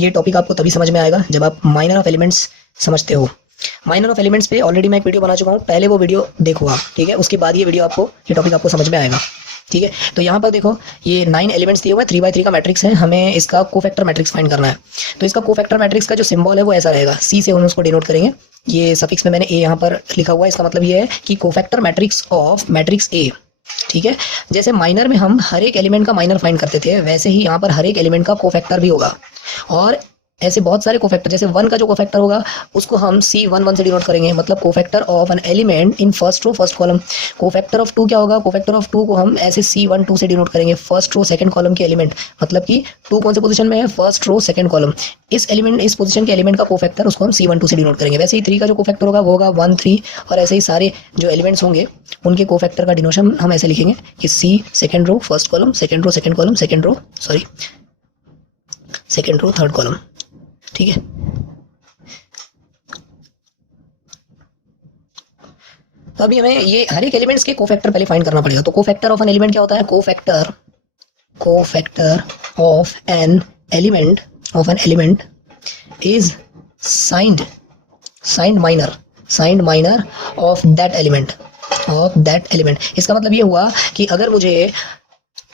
ये टॉपिक आपको तभी समझ में आएगा जब आप माइनर ऑफ एलिमेंट्स समझते हो। माइनर ऑफ एलिमेंट्स पे ऑलरेडी मैं एक वीडियो बना चुका हूँ, पहले वो वीडियो देखो आप, ठीक है। उसके बाद ये वीडियो आपको, ये टॉपिक आपको समझ में आएगा, ठीक है। तो यहाँ पर देखो ये 9 एलिमेंट्स दिए हुए हैं, 3x3 का मैट्रिक्स है, हमें इसका कोफैक्टर मैट्रिक्स फाइंड करना है। तो इसका कोफैक्टर मैट्रिक्स का जो सिंबल है वो ऐसा रहेगा, सी से हम उसको डिनोट करेंगे। ये सफिक्स में मैंने ए यहाँ पर लिखा हुआ है, इसका मतलब ये है कि cofactor matrix of matrix A, ठीक है। जैसे माइनर में हम हर एक एलिमेंट का माइनर फाइंड करते थे, वैसे ही यहाँ पर हर एक एलिमेंट का कोफैक्टर भी होगा। और ऐसे बहुत सारे कोफैक्टर, जैसे 1 का जो कोफैक्टर होगा उसको हम C11 से डिनोट करेंगे, मतलब cofactor of an element in first row first column. Cofactor of 2 क्या होगा, कोफैक्टर ऑफ 2 को हम ऐसे C12 से डिनोट करेंगे, फर्स्ट रो सेकंड कॉलम के एलिमेंट, मतलब कि 2 कौन से पोजीशन में है, फर्स्ट रो सेकंड कॉलम। इस एलिमेंट, इस पोजीशन के एलिमेंट का कोफैक्टर उसको हम C12 से डिनोट करेंगे। वैसे ही 3 का जो कोफैक्टर होगा वो होगा 1 3, और ऐसे ही सारे जो एलिमेंट्स होंगे उनके कोफैक्टर का डिनोशन हम ऐसे लिखेंगे कि C second row first column, second row second column, second row third column, ठीक है। तो अभी हमें ये हर एक एलिमेंट्स के कोफैक्टर पहले फाइंड करना पड़ेगा। तो कोफैक्टर ऑफ एन एलिमेंट क्या होता है, cofactor of an element is signed minor of that element. इसका मतलब ये हुआ कि अगर मुझे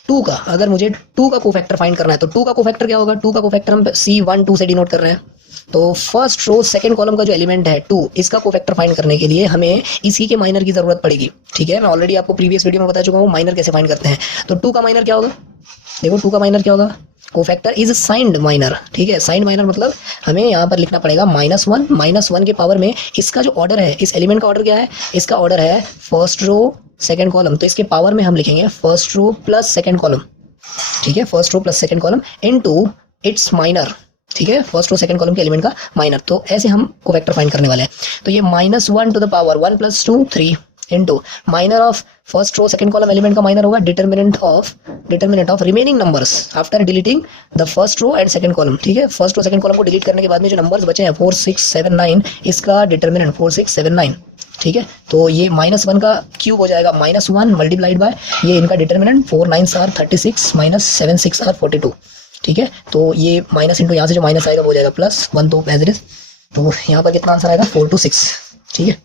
2 का कोफैक्टर फाइंड करना है, तो 2 का कोफैक्टर क्या होगा, 2 का कोफैक्टर हम C12 से डिनोट कर रहे हैं। तो फर्स्ट रो सेकंड कॉलम का जो एलिमेंट है 2, इसका कोफैक्टर फाइंड करने के लिए हमें इसी के माइनर की जरूरत पड़ेगी, ठीक है। मैं ऑलरेडी आपको प्रीवियस वीडियो में बता चुका हूँ माइनर कैसे फाइंड करते हैं। तो 2 का माइनर क्या होगा, देखो 2 का माइनर क्या होगा, कोफैक्टर इज साइंड माइनर, ठीक है। साइंड माइनर मतलब हमें यहाँ पर लिखना पड़ेगा -1 के पावर में इसका जो ऑर्डर है, इस एलिमेंट का ऑर्डर क्या है, इसका ऑर्डर है फर्स्ट रो सेकंड कॉलम, तो इसके पावर में हम लिखेंगे first row plus second column, ठीक है। First row plus second column into its minor, ठीक है, फर्स्ट रो सेकंड कॉलम के एलिमेंट का माइनर। तो ऐसे हम कोफैक्टर फाइंड करने वाले हैं। तो ये -1 to the power 1 + 2 3 into minor of first row second column element का माइनर होगा determinant of remaining numbers after deleting the first row and second column, ठीक है। फर्स्ट रो सेकंड कॉलम को डिलीट करने के बाद में जो नंबर्स बचे हैं 4 6 7 9, इसका डिटरमिनेंट 4 6 7 9, ठीक है। तो ये -1 का क्यूब हो जाएगा -1 मल्टीप्लाइड बाय ये इनका डिटरमिनेंट 4 9 आर 36 -7 6 आर 42, ठीक है। तो ये माइनस इंटू यहाँ से जो माइनस आएगा वो हो जाएगा +1, तो एज इट इज। तो यहाँ पर कितना आंसर आएगा 4 2 6, ठीक है।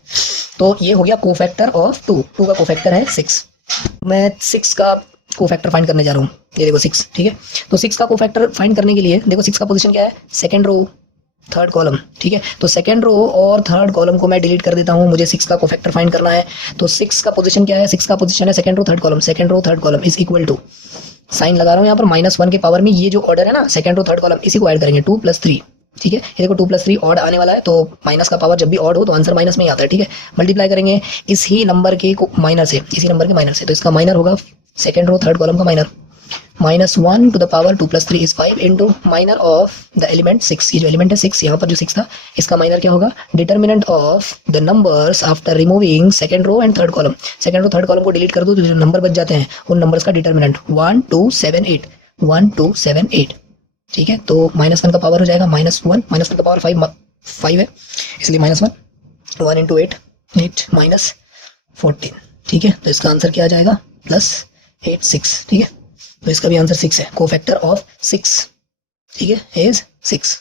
तो ये हो गया कोफैक्टर ऑफ 2 का कोफैक्टर है 6। मैं 6 का कोफैक्टर फाइंड करने जा रहा हूँ, ये देखो 6, ठीक है। तो 6 का कोफैक्टर फाइंड करने के लिए देखो 6 का पोजीशन क्या है, सेकंड रो थर्ड कॉलम, ठीक है। तो सेकंड रो और थर्ड कॉलम को मैं डिलीट कर देता हूँ, मुझे 6 का कोफैक्टर फाइंड करना है। तो 6 का पोजीशन क्या है, 6 का पोजीशन है second row third column is equal to, sign लगा रहा हूँ यहाँ पर -1 के पावर में ये जो ऑर्डर है ना सेकंड रो थर्ड कॉलम, इसी को ऐड करेंगे 2 + 3, ठीक है। ये देखो 2 + 3 ऑड आने वाला है, तो माइनस का पावर जब भी ऑड हो तो आंसर माइनस में ही आता है, ठीक है। मल्टीप्लाई करेंगे इसी नंबर के माइनर से, तो इसका माइनर होगा सेकंड रो थर्ड कॉलम का minor -1 to the power 2 + 3 is 5 into minor of the element 6, ये जो एलिमेंट है 6, यहाँ पर जो 6 था इसका माइनर क्या होगा, determinant of the numbers after removing second row and third column. Second row third column को डिलीट कर दो तो जो नंबर बच जाते हैं उन नंबर्स का डिटरमिनेंट 1 2 7 8, ठीक है। तो -1 का पावर हो जाएगा -1 का पावर 5 है, इसलिए -1 इंटू 8 -14, ठीक है। तो इसका आंसर क्या आ जाएगा +8 6, ठीक है। तो इसका भी आंसर 6 है, कोफैक्टर ऑफ 6, ठीक है, इज 6।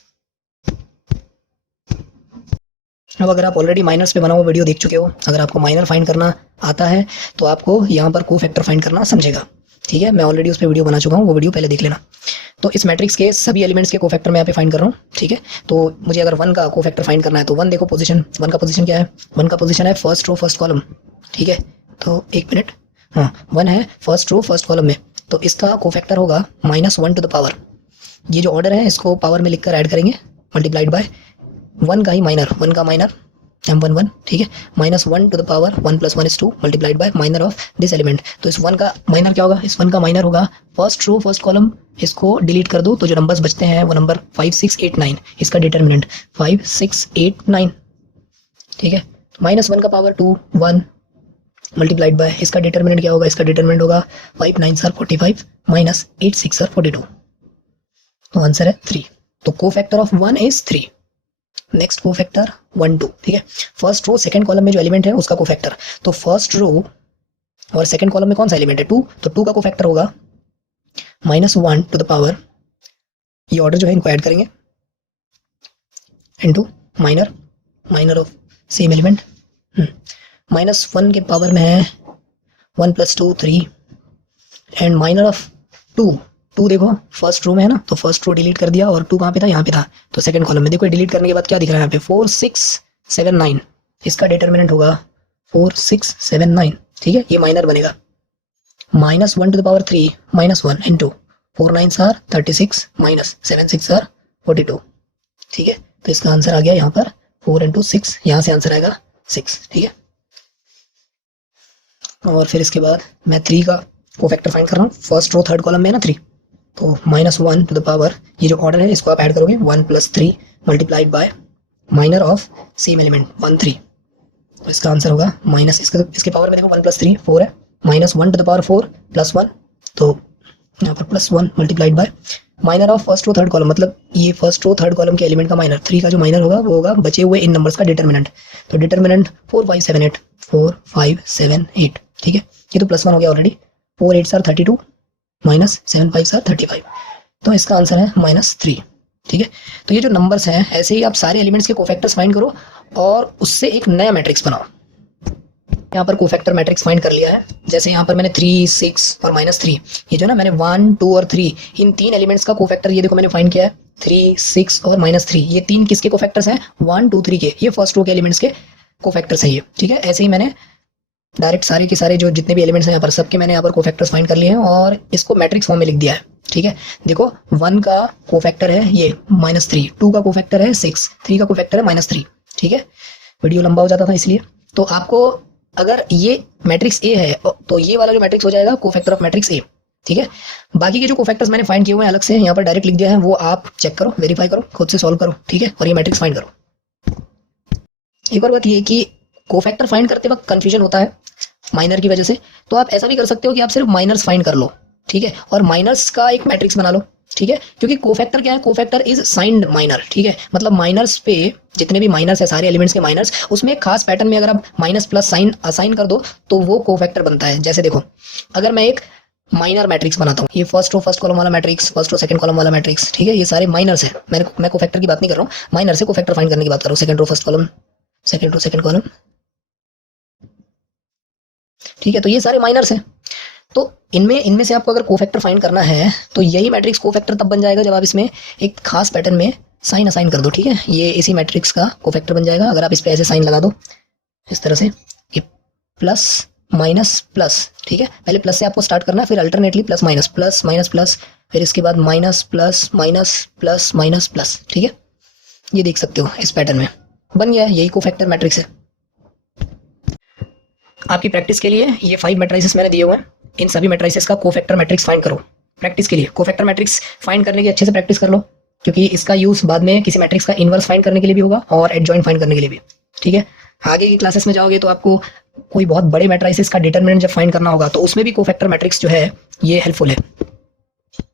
अब अगर आप ऑलरेडी माइनर्स पे बना हुआ वीडियो देख चुके हो, अगर आपको माइनर फाइंड करना आता है तो आपको यहाँ पर कोफैक्टर फाइंड करना समझेगा, ठीक है। मैं ऑलरेडी उस पर वीडियो बना चुका हूँ, वो वीडियो पहले देख लेना। तो इस मैट्रिक्स के सभी एलिमेंट्स के कोफैक्टर मैं यहाँ पे फाइंड कर रहा हूँ, ठीक है। तो मुझे अगर 1 का कोफैक्टर फाइंड करना है तो 1 देखो पोजीशन, 1 का पोजीशन क्या है, 1 का पोजीशन है फर्स्ट रो फर्स्ट कॉलम, ठीक है। तो एक मिनट, हाँ 1 है फर्स्ट रो फर्स्ट कॉलम में, तो इसका कोफैक्टर होगा -1 टू द पावर, ये जो ऑर्डर है इसको पावर में लिखकर ऐड करेंगे मल्टीप्लाइड बाय 1 का ही माइनर, 1 का माइनर M11, ठीक है, -1 to the power 1 + 1 is 2 multiplied by minor of this element. तो इस 1 का माइनर क्या होगा, इस 1 का माइनर होगा फर्स्ट रो फर्स्ट कॉलम, इसको डिलीट कर दो तो जो नंबर्स बचते हैं वो नंबर 5 6 8 9, इसका डिटरमिनेंट 5 6 8 9, ठीक है। -1 का पावर 2 1 मल्टीप्लाइड बाय इसका डिटरमिनेंट क्या होगा, इसका डिटरमिनेंट होगा 5 9 आर 45 -8 6 आर 42, तो आंसर है 3। तो cofactor of 1 is 3। Next cofactor 1 2, ठीक है। फर्स्ट रो सेकंड कॉलम में जो एलिमेंट है उसका कोफैक्टर, तो फर्स्ट रो और सेकंड कॉलम में कौन सा एलिमेंट है 2, तो 2 का कोफैक्टर होगा -1 टू द पावर, ये ऑर्डर जो है इनको ऐड करेंगे into minor of same element. -1 के पावर में है 1 + 2 3 एंड माइनर ऑफ 2 देखो फर्स्ट रो में है ना, तो फर्स्ट रो डिलीट कर दिया और 2 कहाँ पे था, यहाँ पे था, तो सेकंड कॉलम में देखो डिलीट करने के बाद क्या दिख रहा है यहाँ पे 4 6 7 9। इसका डिटर्मिनेंट होगा 4 6 7 9, ठीक है, ये माइनर बनेगा। -1 to the power 3 -1 into 4 9 are 36 -7 6 are 42, ठीक है। तो इसका आंसर आ गया यहाँ पर 4 × 6, यहाँ से आंसर आएगा 6, ठीक है। और फिर इसके बाद मैं 3 का कोफैक्टर फाइंड कर रहा हूँ, फर्स्ट रो थर्ड कॉलम में है ना 3, तो -1 to the power, ये जो ऑर्डर है इसको आप ऐड करोगे 1 + 3 multiplied by minor of same element 1 3, तो इसका आंसर होगा माइनस, इसके पावर में देखो 1 + 3 4 है, -1 to the power 4 + 1, तो यहाँ पर +1 multiplied by minor of first row third column, मतलब ये फर्स्ट रो थर्ड कॉलम के एलिमेंट का माइनर 3 का जो माइनर होगा वो होगा बचे हुए इन नंबर्स का डिटर्मिनेंट, तो डिटर्मिनेंट 4 5 7 8 4 5 7 8, ठीक है। ये तो +1 हो गया ऑलरेडी, 4 8 आर 32 -7 5 आर 35, तो इसका आंसर है -3, ठीक है। तो ये जो नंबर्स हैं ऐसे ही आप सारे एलिमेंट्स के कोफैक्टर्स फाइंड करो और उससे एक नया मैट्रिक्स बनाओ। यहाँ पर कोफैक्टर मैट्रिक्स फाइंड कर लिया है, जैसे यहाँ पर मैंने 3 6 और -3, ये जो ना मैंने 1 2 और 3 इन 3 एलिमेंट्स का कोफैक्टर ये देखो मैंने फाइंड किया है 3 6 और -3, ये 3 किसके कोफैक्टर्स हैं 1 2 3 के, ये फर्स्ट रो के एलिमेंट्स के कोफैक्टर्स हैं ये, ठीक है। ऐसे ही मैंने डायरेक्ट सारे के सारे जो जितने भी एलिमेंट्स हैं यहाँ पर सबके मैंने यहाँ पर कोफैक्टर्स फाइंड कर लिए हैं और इसको मैट्रिक्स फॉर्म में लिख दिया है, ठीक है। देखो 1 का कोफैक्टर है ये -3, 2 का कोफैक्टर है 6, 3 का कोफैक्टर है -3, ठीक है। वीडियो लंबा हो जाता था इसलिए, तो आपको अगर ये मैट्रिक्स ए है तो ये वाला जो मैट्रिक्स हो जाएगा कोफैक्टर ऑफ मैट्रिक्स ए, ठीक है। बाकी के जो कोफैक्टर्स मैंने फाइंड किए हुए हैं अलग से यहाँ पर डायरेक्ट लिख दिया है, वो आप चेक करो, वेरीफाई करो, खुद से सॉल्व करो, ठीक है, और ये मैट्रिक्स फाइंड करो। एक और बात ये कि कोफैक्टर फाइंड करते वक्त कंफ्यूजन होता है माइनर की वजह से, तो आप ऐसा भी कर सकते हो कि आप सिर्फ माइनर्स फाइंड कर लो, ठीक है, और माइनर्स का एक मैट्रिक्स बना लो, ठीक है, क्योंकि कोफैक्टर क्या है, कोफैक्टर इज साइंड माइनर, ठीक है, मतलब माइनर्स पे जितने भी माइनर्स है सारे एलिमेंट्स के माइनर्स, उसमें एक खास पैटर्न में अगर आप माइनस प्लस साइन असाइन कर दो तो वो कोफैक्टर बनता है। जैसे देखो अगर मैं एक माइनर मैट्रिक्स बनाता हूँ, ये फर्स्ट रो फर्स्ट कॉलम वाला matrix, first row second column वाला मैट्रिक्स, ठीक है, ये सारे माइनर्स है, मैं कोफैक्टर की बात नहीं कर रहा हूँ, माइनर से कोफैक्टर फाइंड करने की बात कर रहा हूँ। Second row first column, second row second column, ठीक है, तो ये सारे माइनर्स हैं, तो इनमें से आपको अगर कोफैक्टर फाइंड करना है तो यही मैट्रिक्स कोफैक्टर तब बन जाएगा जब आप इसमें एक खास पैटर्न में साइन असाइन कर दो, ठीक है, ये इसी मैट्रिक्स का कोफैक्टर बन जाएगा अगर आप इस पे ऐसे साइन लगा दो इस तरह से कि प्लस माइनस प्लस, ठीक है, पहले प्लस से आपको स्टार्ट करना है, फिर alternately plus minus plus minus plus, फिर इसके बाद minus plus minus plus minus plus, ठीक है, ये देख सकते हो इस पैटर्न में बन गया है, यही कोफैक्टर मैट्रिक्स है। आपकी प्रैक्टिस के लिए ये 5 मैट्रिसेस मैंने दिए हुए हैं, इन सभी मैट्रिसेस का कोफैक्टर मैट्रिक्स फाइंड करो। प्रैक्टिस के लिए कोफैक्टर मैट्रिक्स फाइंड करने की अच्छे से प्रैक्टिस कर लो, क्योंकि इसका यूज बाद में किसी मैट्रिक्स का इनवर्स फाइंड करने के लिए भी होगा और एडजॉइंट फाइंड करने के लिए भी, ठीक है। आगे की क्लासेस में जाओगे तो आपको कोई बहुत बड़े मैट्रिसेस का डिटरमिनेंट जब फाइंड करना होगा तो उसमें भी कोफैक्टर मैट्रिक्स जो है ये हेल्पफुल है।